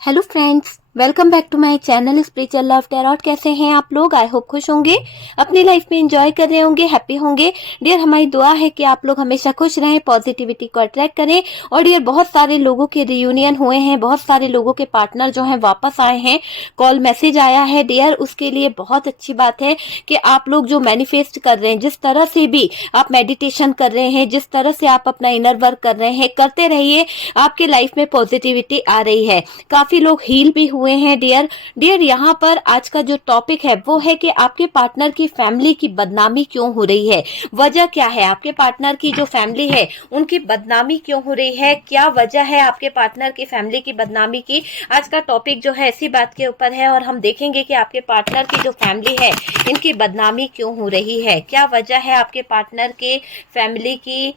Hello friends, welcome back to my channel spiritual love tarot. कैसे हैं आप लोग? आई होप खुश होंगे, अपनी लाइफ में एंजॉय कर रहे होंगे, हैप्पी होंगे। डियर, हमारी दुआ है कि आप लोग हमेशा खुश रहें, पॉजिटिविटी को अट्रैक्ट करें। और डियर, बहुत सारे लोगों के रियूनियन हुए हैं, बहुत सारे लोगों के पार्टनर जो हैं वापस आए हैं, कॉल मैसेज आया है। डियर, उसके लिए बहुत अच्छी बात है कि आप लोग जो मैनिफेस्ट कर रहे हैं, जिस तरह से भी आप मेडिटेशन कर रहे हैं, जिस तरह से आप अपना इनर वर्क कर रहे हैं, करते रहिए। आपके लाइफ में पॉजिटिविटी आ रही है, काफी लोग हील भी हुए हैं। डियर, यहाँ पर आज का जो टॉपिक है वो है कि आपके पार्टनर की फैमिली की बदनामी क्यों हो रही है, वजह क्या है। आपके पार्टनर की जो फैमिली है उनकी बदनामी क्यों हो रही है, क्या वजह है आपके पार्टनर की फैमिली की बदनामी की। आज का टॉपिक जो है इसी बात के ऊपर है और हम देखेंगे कि आपके पार्टनर की जो फैमिली है इनकी बदनामी क्यों हो रही है, क्या वजह है आपके पार्टनर के फैमिली की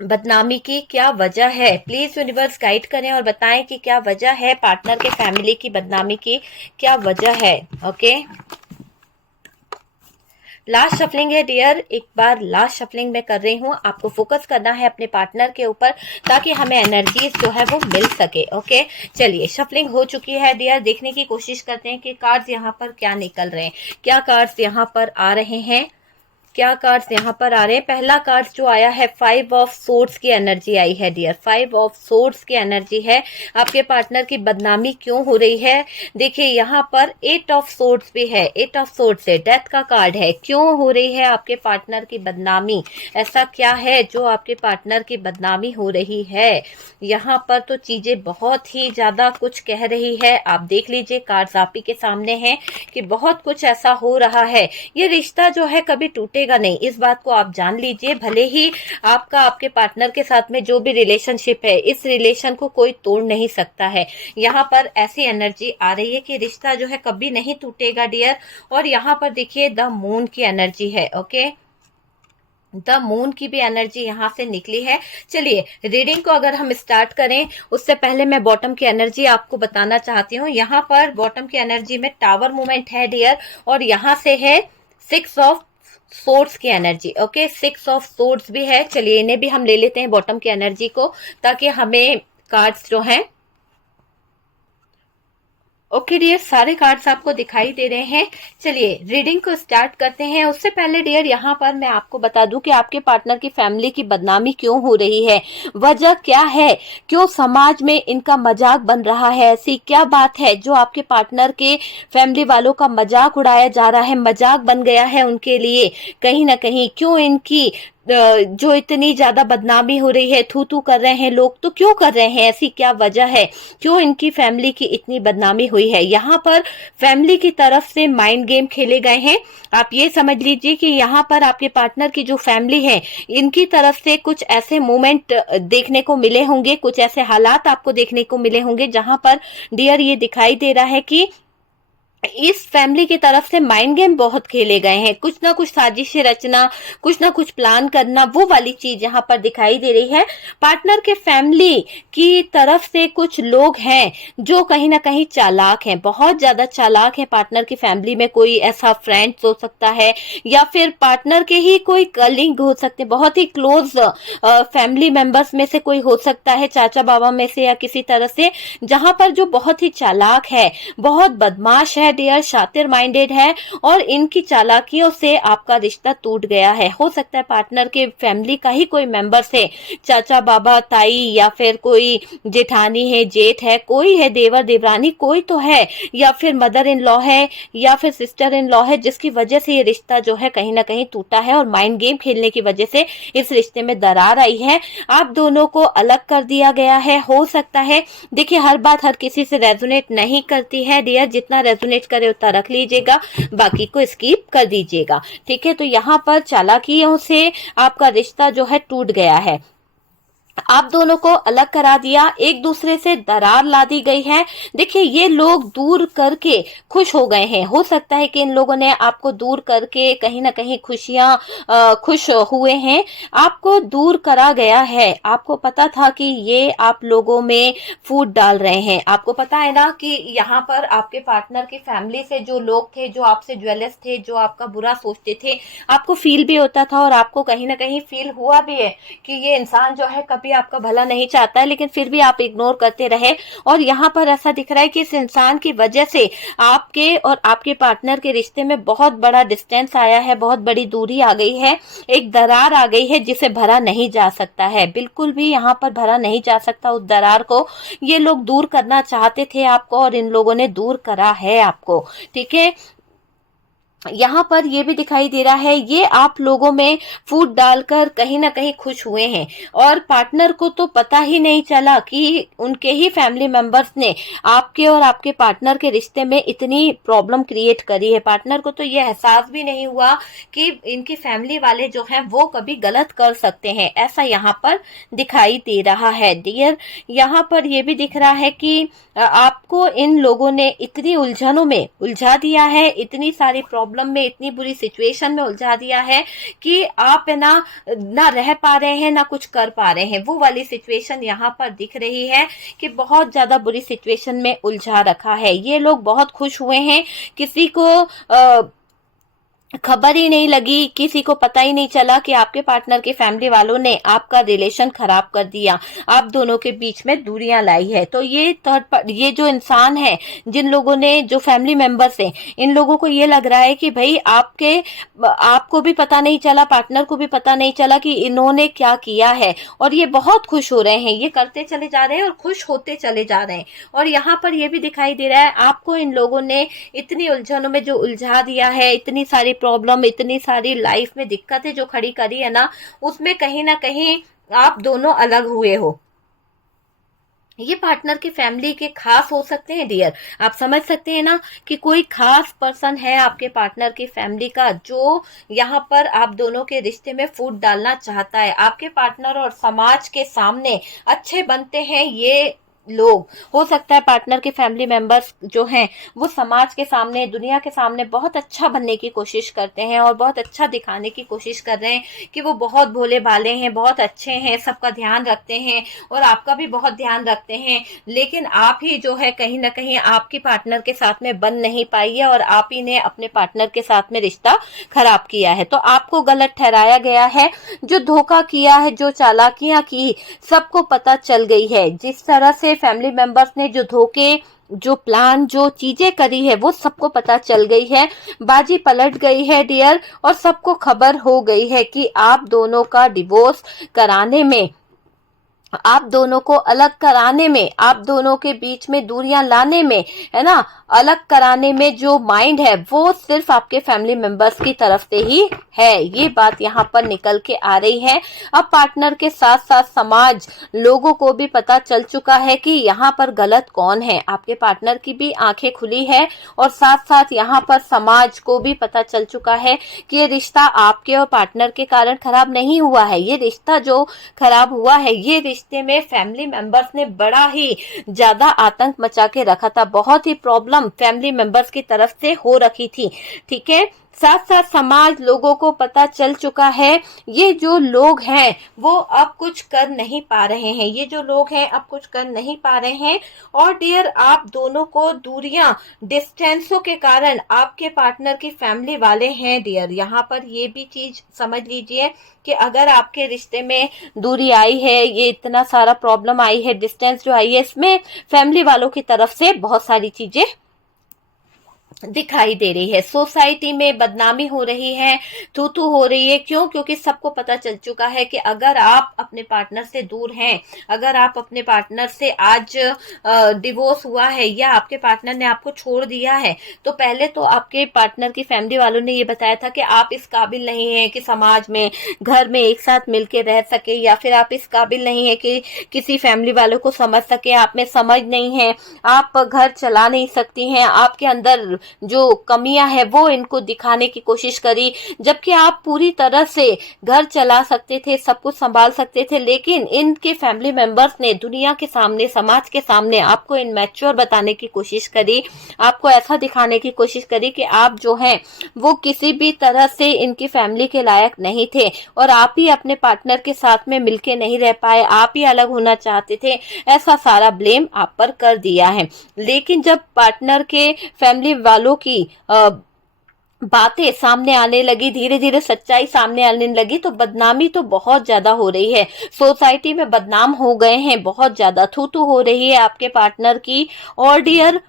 बदनामी की, क्या वजह है। प्लीज यूनिवर्स गाइड करें और बताएं कि क्या वजह है पार्टनर के फैमिली की बदनामी की, क्या वजह है। ओके, लास्ट शफलिंग है डियर, एक बार लास्ट शफलिंग मैं कर रही हूँ। आपको फोकस करना है अपने पार्टनर के ऊपर ताकि हमें एनर्जीज जो है वो मिल सके। ओके, चलिए शफलिंग हो चुकी है डियर, देखने की कोशिश करते हैं कि कार्ड्स यहाँ पर क्या निकल रहे हैं, क्या कार्ड्स यहाँ पर आ रहे हैं, क्या कार्ड्स यहाँ पर आ रहे हैं। पहला कार्ड जो आया है 5 ऑफ सोर्ड्स की एनर्जी आई है डियर, 5 ऑफ सोर्ड्स की एनर्जी है। आपके पार्टनर की बदनामी क्यों हो रही है। देखिए यहाँ पर 8 ऑफ सोर्ड्स भी है, 8 ऑफ सोर्ड्स से डेथ का कार्ड है। क्यों हो रही है आपके पार्टनर की बदनामी, ऐसा क्या है जो आपके पार्टनर की बदनामी हो रही है। यहाँ पर तो चीजें बहुत ही ज्यादा कुछ कह रही है। आप देख लीजिए, कार्ड्स आप ही के सामने हैं कि बहुत कुछ ऐसा हो रहा है। ये रिश्ता जो है कभी टूटेगा नहीं, इस बात को आप जान लीजिए। भले ही आपका आपके पार्टनर के साथ में जो भी रिलेशनशिप है, इस रिलेशन को कोई तोड़ नहीं सकता है। यहाँ पर ऐसी एनर्जी आ रही है कि रिश्ता जो है कभी नहीं टूटेगा डियर। और यहाँ पर देखिए द मून की एनर्जी है। ओके, द मून की भी एनर्जी यहाँ से निकली है। चलिए रीडिंग को अगर हम स्टार्ट करें उससे पहले मैं बॉटम की एनर्जी आपको बताना चाहती हूँ। यहाँ पर बॉटम की एनर्जी में टावर मूवमेंट है डियर, और यहाँ से है 6 ऑफ सोर्ड्स की एनर्जी। ओके, 6 ऑफ सोर्ड्स भी है। चलिए इन्हें भी हम ले लेते हैं बॉटम की एनर्जी को, ताकि हमें कार्ड्स जो हैं ओके डियर, सारे कार्ड्स आपको दिखाई दे रहे हैं। चलिए रीडिंग को स्टार्ट करते हैं। उससे पहले डियर यहाँ पर मैं आपको बता दूं कि आपके पार्टनर की फैमिली की बदनामी क्यों हो रही है, वजह क्या है, क्यों समाज में इनका मजाक बन रहा है। ऐसी क्या बात है जो आपके पार्टनर के फैमिली वालों का मजाक उड़ाया जा रहा है, मजाक बन गया है उनके लिए कहीं ना कहीं। क्यों इनकी जो इतनी ज्यादा बदनामी हो रही है, थू थू कर रहे हैं लोग, तो क्यों कर रहे हैं, ऐसी क्या वजह है, क्यों इनकी फैमिली की इतनी बदनामी हुई है। यहाँ पर फैमिली की तरफ से माइंड गेम खेले गए हैं। आप ये समझ लीजिए कि यहाँ पर आपके पार्टनर की जो फैमिली है इनकी तरफ से कुछ ऐसे मोमेंट देखने को मिले होंगे, कुछ ऐसे हालात आपको देखने को मिले होंगे जहां पर डियर ये दिखाई दे रहा है कि इस फैमिली की तरफ से माइंड गेम बहुत खेले गए हैं। कुछ ना कुछ साजिशें रचना, कुछ ना कुछ प्लान करना, वो वाली चीज यहाँ पर दिखाई दे रही है। पार्टनर के फैमिली की तरफ से कुछ लोग हैं जो कहीं ना कहीं चालाक हैं, बहुत ज्यादा चालाक हैं। पार्टनर की फैमिली में कोई ऐसा फ्रेंड हो सकता है, या फिर पार्टनर के ही कोई कलीग हो सकते हैं, बहुत ही क्लोज फैमिली मेंबर्स में से कोई हो सकता है, चाचा बाबा में से या किसी तरह से, जहां पर जो बहुत ही चालाक है, बहुत बदमाश है डियर, शातिर माइंडेड है, और इनकी चालाकियों से आपका रिश्ता टूट गया है। हो सकता है पार्टनर के फैमिली का ही कोई मेंबर से, चाचा बाबा ताई, या फिर कोई जेठानी है, जेठ है, कोई है, देवर देवरानी कोई तो है, या फिर मदर इन लॉ है, या फिर सिस्टर इन लॉ है, जिसकी वजह से ये रिश्ता जो है कहीं ना कहीं टूटा है। और माइंड गेम खेलने की वजह से इस रिश्ते में दरार आई है, आप दोनों को अलग कर दिया गया है। हो सकता है, देखिए हर बात हर किसी से रेजोनेट नहीं करती है डियर, जितना रेजोनेट करे उतना रख लीजिएगा, बाकी को स्किप कर दीजिएगा। ठीक है, तो यहाँ पर चालाकियों से आपका रिश्ता जो है टूट गया है, आप दोनों को अलग करा दिया, एक दूसरे से दरार ला दी गई है। देखिए ये लोग दूर करके खुश हो गए हैं। हो सकता है कि इन लोगों ने आपको दूर करके कहीं ना कहीं खुश हुए हैं। आपको दूर करा गया है, आपको पता था कि ये आप लोगों में फूट डाल रहे हैं। आपको पता है ना कि यहाँ पर आपके पार्टनर की फैमिली से जो लोग थे, जो आपसे ज्वेलस थे, जो आपका बुरा सोचते थे, आपको फील भी होता था और आपको कहीं ना कहीं फील हुआ भी है कि ये इंसान जो है कभी कभी आपका भला नहीं चाहता है, लेकिन फिर भी आप इग्नोर करते रहे। और यहाँ पर ऐसा दिख रहा है कि इस इंसान की वजह से आपके और आपके पार्टनर के रिश्ते में बहुत बड़ा डिस्टेंस आया है, बहुत बड़ी दूरी आ गई है, एक दरार आ गई है जिसे भरा नहीं जा सकता है, बिल्कुल भी यहाँ पर भरा नहीं जा सकता। उस दरार को ये लोग दूर करना चाहते थे आपको, और इन लोगों ने दूर करा है आपको, ठीक है। यहाँ पर ये भी दिखाई दे रहा है, ये आप लोगों में फूट डालकर कहीं ना कहीं खुश हुए हैं, और पार्टनर को तो पता ही नहीं चला कि उनके ही फैमिली मेंबर्स ने आपके और आपके पार्टनर के रिश्ते में इतनी प्रॉब्लम क्रिएट करी है। पार्टनर को तो ये एहसास भी नहीं हुआ कि इनकी फैमिली वाले जो हैं वो कभी गलत कर सकते हैं, ऐसा यहाँ पर दिखाई दे रहा है डियर। यहाँ पर ये भी दिख रहा है कि आपको इन लोगों ने इतनी उलझनों में उलझा दिया है, इतनी सारी प्रॉब्लम में, इतनी बुरी सिचुएशन में उलझा दिया है कि आप ना रह पा रहे हैं, ना कुछ कर पा रहे हैं। वो वाली सिचुएशन यहाँ पर दिख रही है कि बहुत ज्यादा बुरी सिचुएशन में उलझा रखा है। ये लोग बहुत खुश हुए हैं, किसी को खबर ही नहीं लगी, किसी को पता ही नहीं चला कि आपके पार्टनर के फैमिली वालों ने आपका रिलेशन खराब कर दिया, आप दोनों के बीच में दूरियां लाई है। तो ये जो इंसान है, जिन लोगों ने, जो फैमिली मेंबर्स हैं, इन लोगों को ये लग रहा है कि भाई आपको भी पता नहीं चला, पार्टनर को भी पता नहीं चला कि इन्होंने क्या किया है, और ये बहुत खुश हो रहे हैं, ये करते चले जा रहे हैं और खुश होते चले जा रहे हैं। और यहाँ पर ये भी दिखाई दे रहा है, आपको इन लोगों ने इतनी उलझनों में जो उलझा दिया है, इतनी सारी प्रॉब्लम, इतनी सारी लाइफ में दिक्कतें जो खड़ी करी है ना, उसमें कहीं ना कहीं आप दोनों अलग हुए हो। ये पार्टनर की फैमिली के खास हो सकते हैं डियर, आप समझ सकते हैं ना कि कोई खास पर्सन है आपके पार्टनर की फैमिली का, जो यहाँ पर आप दोनों के रिश्ते में फूट डालना चाहता है। आपके पार्टनर और समाज के सामने अच्छे बनते हैं ये लोग। हो सकता है पार्टनर के फैमिली मेंबर्स जो हैं वो समाज के सामने, दुनिया के सामने बहुत अच्छा बनने की कोशिश करते हैं, और बहुत अच्छा दिखाने की कोशिश कर रहे हैं कि वो बहुत भोले भाले हैं, बहुत अच्छे हैं, सबका ध्यान रखते हैं, और आपका भी बहुत ध्यान रखते हैं। लेकिन आप ही जो है कहीं ना कहीं आपकी पार्टनर के साथ में बन नहीं पाई है, और आप ही ने अपने पार्टनर के साथ में रिश्ता खराब किया है। तो आपको गलत ठहराया गया है, जो धोखा किया है, जो चालाकियां की, सबको पता चल गई है। जिस तरह से फैमिली मेंबर्स ने जो धोखे, जो प्लान, जो चीजें करी है, वो सबको पता चल गई है, बाजी पलट गई है डियर, और सबको खबर हो गई है कि आप दोनों का डिवोर्स कराने में, आप दोनों को अलग कराने में, आप दोनों के बीच में दूरियां लाने में, है ना, अलग कराने में जो माइंड है वो सिर्फ आपके फैमिली मेंबर्स की तरफ से ही है। ये बात यहाँ पर निकल के आ रही है। अब पार्टनर के साथ साथ समाज, लोगों को भी पता चल चुका है कि यहाँ पर गलत कौन है। आपके पार्टनर की भी आंखें खुली है, और साथ साथ यहाँ पर समाज को भी पता चल चुका है कि ये रिश्ता आपके और पार्टनर के कारण खराब नहीं हुआ है। ये रिश्ता जो खराब हुआ है, ये रिश्ते में फैमिली मेंबर्स ने बड़ा ही ज्यादा आतंक मचा के रखा था, बहुत ही प्रॉब्लम फैमिली मेंबर्स की तरफ से हो रखी थी, ठीक है। साथ साथ समाज, लोगों को पता चल चुका है, ये जो लोग हैं वो अब कुछ कर नहीं पा रहे हैं, ये जो लोग हैं अब कुछ कर नहीं पा रहे हैं। और डियर, आप दोनों को दूरियां, डिस्टेंसों के कारण आपके पार्टनर की फैमिली वाले हैं डियर। यहाँ पर ये भी चीज समझ लीजिए कि अगर आपके रिश्ते में दूरी आई है, ये इतना सारा प्रॉब्लम आई है, डिस्टेंस जो आई है, इसमें फैमिली वालों की तरफ से बहुत सारी चीजें दिखाई दे रही है। सोसाइटी में बदनामी हो रही है, थू थू हो रही है। क्यों? क्योंकि सबको पता चल चुका है कि अगर आप अपने पार्टनर से दूर हैं, अगर आप अपने पार्टनर से आज डिवोर्स हुआ है, या आपके पार्टनर ने आपको छोड़ दिया है, तो पहले तो आपके पार्टनर की फैमिली वालों ने ये बताया था कि आप इस काबिल नहीं है कि समाज में, घर में एक साथ मिलके रह सके, या फिर आप इस काबिल नहीं है कि किसी फैमिली वालों को समझ सके, आप में समझ नहीं है, आप घर चला नहीं सकती हैं, आपके अंदर जो कमियां है वो इनको दिखाने की कोशिश करी। जबकि आप पूरी तरह से घर चला सकते थे, सब कुछ संभाल सकते थे, लेकिन इनके फैमिली मेंबर्स ने दुनिया के सामने, समाज के सामने आपको इनमैच्योर बताने की कोशिश करी, आपको ऐसा दिखाने की कोशिश करी कि आप जो हैं वो किसी भी तरह से इनकी फैमिली के लायक नहीं थे, और आप ही अपने पार्टनर के साथ में मिलके नहीं रह पाए, आप ही अलग होना चाहते थे। ऐसा सारा ब्लेम आप पर कर दिया है। लेकिन जब पार्टनर के फैमिली वालों की बातें सामने आने लगी, धीरे धीरे सच्चाई सामने आने लगी, तो बदनामी तो बहुत ज्यादा हो रही है। सोसाइटी में बदनाम हो गए हैं, बहुत ज्यादा थू थू हो रही है आपके पार्टनर की। और डियर,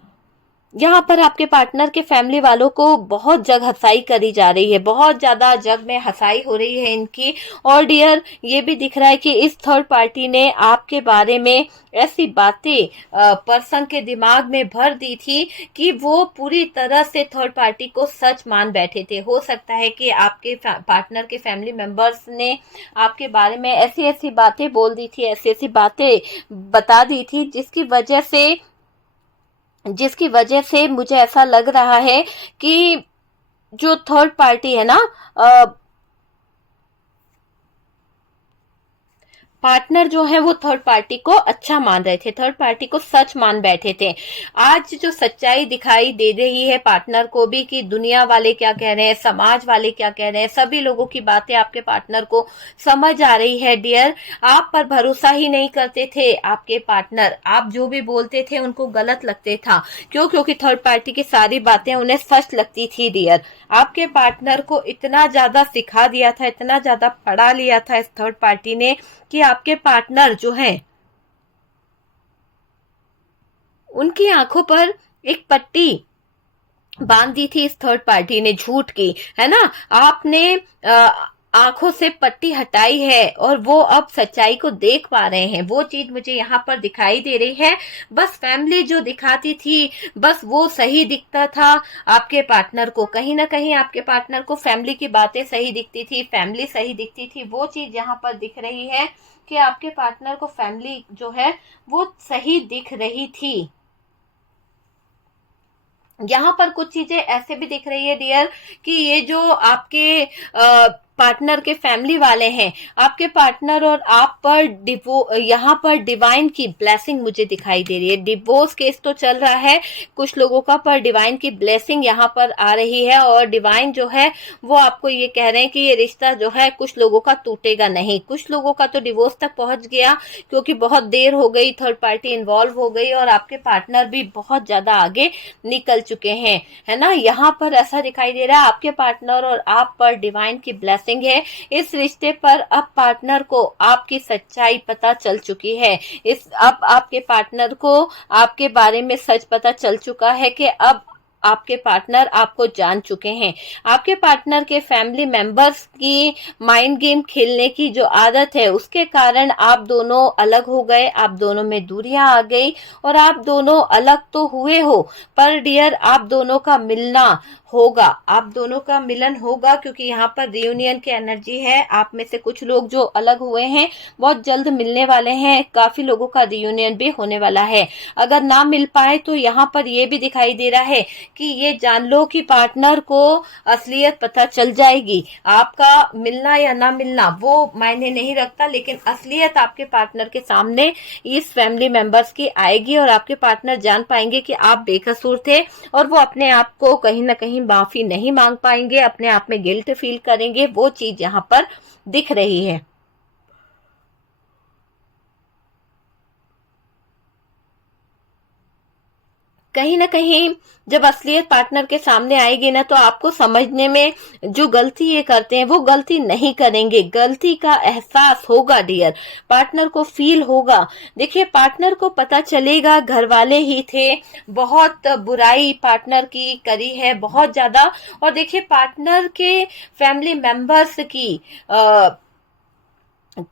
यहाँ पर आपके पार्टनर के फैमिली वालों को बहुत जग हंसाई करी जा रही है, बहुत ज्यादा जग में हंसाई हो रही है इनकी। और डियर, ये भी दिख रहा है कि इस थर्ड पार्टी ने आपके बारे में ऐसी बातें पर्सन के दिमाग में भर दी थी कि वो पूरी तरह से थर्ड पार्टी को सच मान बैठे थे। हो सकता है कि आपके पार्टनर के फैमिली मेंबर्स ने आपके बारे में ऐसी ऐसी बातें बोल दी थी, ऐसी ऐसी बातें बता दी थी, जिसकी वजह से मुझे ऐसा लग रहा है कि जो थर्ड पार्टी है ना, पार्टनर जो है वो थर्ड पार्टी को अच्छा मान रहे थे, थर्ड पार्टी को सच मान बैठे थे। आज जो सच्चाई दिखाई दे रही है पार्टनर को भी कि दुनिया वाले क्या कह रहे हैं, समाज वाले क्या कह रहे हैं, सभी लोगों की बातें आपके पार्टनर को समझ आ रही है। डियर, आप पर भरोसा ही नहीं करते थे आपके पार्टनर, आप जो भी बोलते थे उनको गलत लगते था। क्यों? क्योंकि थर्ड पार्टी की सारी बातें उन्हें सच लगती थी। डियर, आपके पार्टनर को इतना ज्यादा सिखा दिया था, इतना ज्यादा पढ़ा लिया था इस थर्ड पार्टी ने कि आपके पार्टनर जो है उनकी आंखों पर एक पट्टी बांध दी थी इस थर्ड पार्टी ने, झूठ की, है ना। आपने आंखों से पट्टी हटाई है और वो अब सच्चाई को देख पा रहे हैं। वो चीज मुझे यहाँ पर दिखाई दे रही है। बस फैमिली जो दिखाती थी, बस वो सही दिखता था आपके पार्टनर को। कहीं ना कहीं आपके पार्टनर को फैमिली की बातें सही दिखती थी, फैमिली सही दिखती थी। वो चीज यहाँ पर दिख रही है कि आपके पार्टनर को फैमिली जो है वो सही दिख रही थी। यहाँ पर कुछ चीजें ऐसे भी दिख रही है डियर कि ये जो आपके पार्टनर के फैमिली वाले हैं, आपके पार्टनर और आप पर यहाँ पर डिवाइन की ब्लेसिंग मुझे दिखाई दे रही है। डिवोर्स केस तो चल रहा है कुछ लोगों का, पर डिवाइन की ब्लेसिंग यहाँ पर आ रही है। और डिवाइन जो है वो आपको ये कह रहे हैं कि ये रिश्ता जो है कुछ लोगों का टूटेगा नहीं। कुछ लोगों का तो डिवोर्स तक पहुंच गया क्योंकि बहुत देर हो गई, थर्ड पार्टी इन्वॉल्व हो गई और आपके पार्टनर भी बहुत ज्यादा आगे निकल चुके हैं, है ना। यहाँ पर ऐसा दिखाई दे रहा है आपके पार्टनर और आप पर डिवाइन की ब्लेसिंग है। इस रिश्ते पर अब पार्टनर को आपकी सच्चाई पता चल चुकी है। अब आपके पार्टनर को आपके बारे में सच पता चल चुका है कि अब आपके पार्टनर आपको जान चुके हैं। आपके पार्टनर के फैमिली मेंबर्स की माइंड गेम खेलने की जो आदत है उसके कारण आप दोनों अलग हो गए, आप दोनों में दूरियां आ गई और आप दोनों अलग तो हुए हो, पर डियर आप दोनों का मिलना होगा, आप दोनों का मिलन होगा क्योंकि यहाँ पर रियूनियन की एनर्जी है। आप में से कुछ लोग जो अलग हुए हैं बहुत जल्द मिलने वाले हैं, काफी लोगों का रियूनियन भी होने वाला है। अगर ना मिल पाए तो यहाँ पर ये भी दिखाई दे रहा है कि ये जान लो कि पार्टनर को असलियत पता चल जाएगी। आपका मिलना या ना मिलना वो मायने नहीं रखता, लेकिन असलियत आपके पार्टनर के सामने इस फैमिली मेंबर्स की आएगी और आपके पार्टनर जान पाएंगे कि आप बेकसूर थे और वो अपने आप को कहीं ना कहीं माफी नहीं मांग पाएंगे, अपने आप में गिल्ट फील करेंगे। वो चीज यहाँ पर दिख रही है। कहीं ना कहीं जब असलियत पार्टनर के सामने आएगी ना तो आपको समझने में जो गलती ये करते हैं वो गलती नहीं करेंगे, गलती का एहसास होगा डियर, पार्टनर को फील होगा। देखिए पार्टनर को पता चलेगा घर वाले ही थे, बहुत बुराई पार्टनर की करी है बहुत ज्यादा। और देखिए पार्टनर के फैमिली मेंबर्स की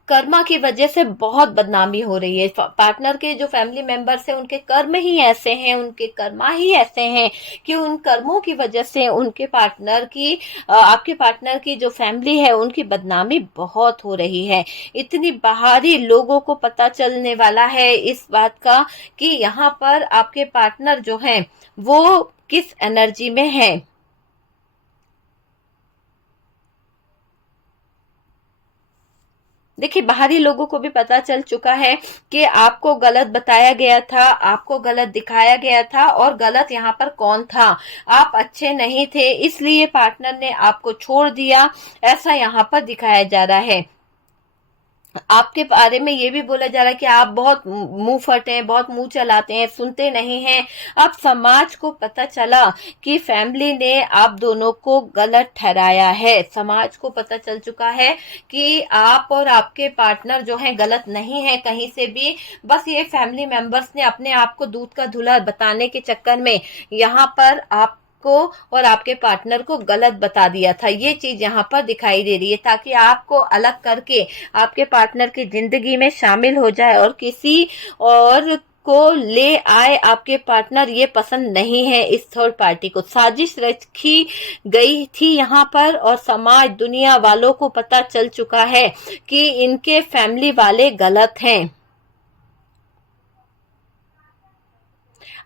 कर्मा की वजह से बहुत बदनामी हो रही है। पार्टनर के जो फैमिली मेंबर्स हैं उनके कर्म ही ऐसे हैं, उनके कर्मा ही ऐसे हैं कि उन कर्मों की वजह से उनके पार्टनर की आपके पार्टनर की जो फैमिली है उनकी बदनामी बहुत हो रही है। इतनी बाहरी लोगों को पता चलने वाला है इस बात का कि यहाँ पर आपके पार्टनर जो है वो किस एनर्जी में है। देखिए बाहरी लोगों को भी पता चल चुका है कि आपको गलत बताया गया था, आपको गलत दिखाया गया था और गलत यहाँ पर कौन था, आप अच्छे नहीं थे इसलिए पार्टनर ने आपको छोड़ दिया, ऐसा यहाँ पर दिखाया जा रहा है। आपके बारे में ये भी बोला जा रहा है कि आप बहुत मुंह फटे हैं, बहुत मुंह चलाते हैं, सुनते नहीं हैं। अब समाज को पता चला कि फैमिली ने आप दोनों को गलत ठहराया है। समाज को पता चल चुका है कि आप और आपके पार्टनर जो हैं गलत नहीं है कहीं से भी। बस ये फैमिली मेंबर्स ने अपने आप को दूध का धुला बताने के चक्कर में यहाँ पर आप को और आपके पार्टनर को गलत बता दिया था। ये चीज यहाँ पर दिखाई दे रही है, ताकि आपको अलग करके आपके पार्टनर की जिंदगी में शामिल हो जाए और किसी और को ले आए आपके पार्टनर, ये पसंद नहीं है इस थर्ड पार्टी को। साजिश रखी गई थी यहाँ पर और समाज दुनिया वालों को पता चल चुका है कि इनके फैमिली वाले गलत हैं।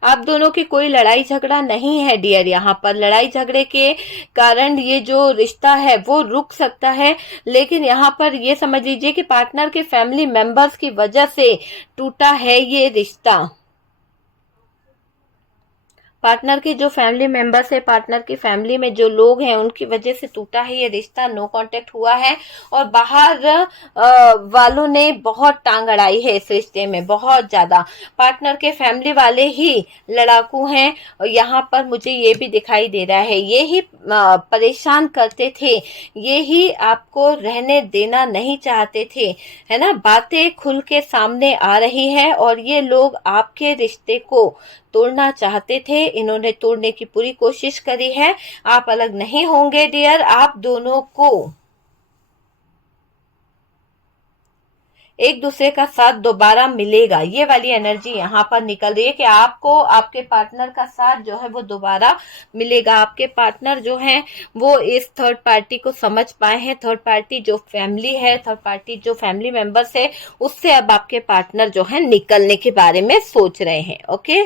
आप दोनों की कोई लड़ाई झगड़ा नहीं है डियर। यहाँ पर लड़ाई झगड़े के कारण ये जो रिश्ता है वो रुक सकता है, लेकिन यहाँ पर ये समझ लीजिए कि पार्टनर के फैमिली मेंबर्स की वजह से टूटा है ये रिश्ता। पार्टनर के जो फैमिली मेंबर्स है, पार्टनर की फैमिली में जो लोग हैं उनकी वजह से टूटा है ये रिश्ता, नो कांटेक्ट हुआ है। और बाहर वालों ने बहुत टांग अड़ाई है इस रिश्ते में, बहुत ज्यादा। पार्टनर के फैमिली वाले ही लड़ाकू हैं और यहाँ पर मुझे ये भी दिखाई दे रहा है, ये ही परेशान करते थे, ये ही आपको रहने देना नहीं चाहते थे, है ना। बातें खुल के सामने आ रही है और ये लोग आपके रिश्ते को तोड़ना चाहते थे, इन्होंने तोड़ने की पूरी कोशिश करी है। आप अलग नहीं होंगे डियर, आप दोनों को एक दूसरे का साथ दोबारा मिलेगा। ये वाली एनर्जी यहाँ पर निकल रही है कि आपको आपके पार्टनर का साथ जो है वो दोबारा मिलेगा। आपके पार्टनर जो है वो इस थर्ड पार्टी को समझ पाए हैं। थर्ड पार्टी जो फैमिली है, थर्ड पार्टी जो फैमिली मेंबर्स है, उससे अब आपके पार्टनर जो है निकलने के बारे में सोच रहे हैं। ओके।